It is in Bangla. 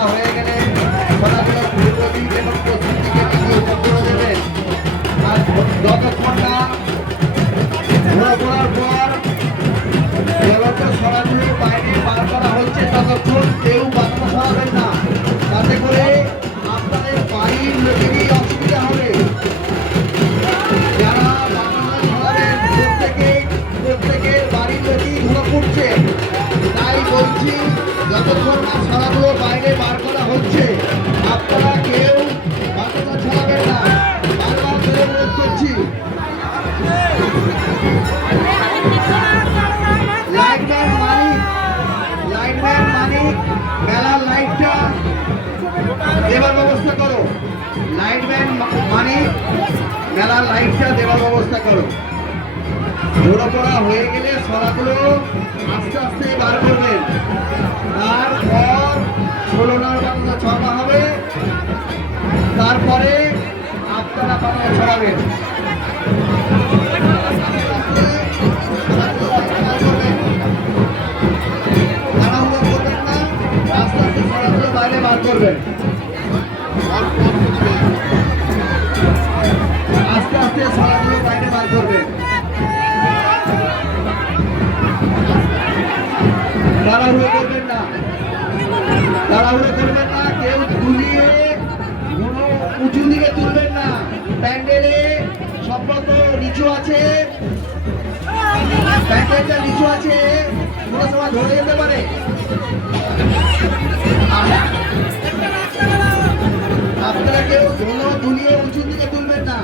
করা হয়ে গেলে সরাগুলো পূর্ব দিক এবং পশ্চিম দিকে নিয়ে করে দেবেন। আর যতক্ষণ না ঘোরা করার পর যেভাবে সরাগুলো বাইরে বার করা হচ্ছে ততক্ষণ কেউ বাচ্চা সরাবেন না, তাতে করে আপনাদের বাড়ির লোকেরই অসুবিধা হবে। যারা বাচ্চা সরাবেন প্রত্যেকের বাড়ির লোকই ধরা পড়ছে। তাই বলছি যতক্ষণ না সরাগুলো বাইরে বার করা হচ্ছে আপনারা কেউ বাচ্চা ছড়াবেন না, বারবার ধরে অনুরোধ করছি। লাইটম্যান মানিক মেলার লাইটটা দেবার ব্যবস্থা করো। লাইটম্যান মানিক মেলার লাইটটা দেবার ব্যবস্থা করো। ঘোরা পড়া হয়ে গেলে সরাগুলো আস্তে আস্তে বার করবেন। তারপর 16 বাচ্চা ছড়া হবে, তারপরে আপনারা বাচ্চা ছড়াবেন। বাইরে বার করবেন, আস্তে আস্তে সরাগুলো বাইরে বার করবেন। তাড়াহুড়ো করবেন না, তাড়াহুড়ো করবেন না, কেউ তুলিয়ে কোনো উঁচু দিকে তুলবেন না। প্যান্ডেলে সম্পর্ক নিচু আছে, প্যান্ডেলটা নিচু আছে, কোনো সময় ধরে যেতে পারে। আপনারা কেউ ধুলো ধুলিয়ে উঁচুর দিকে তুলবেন না।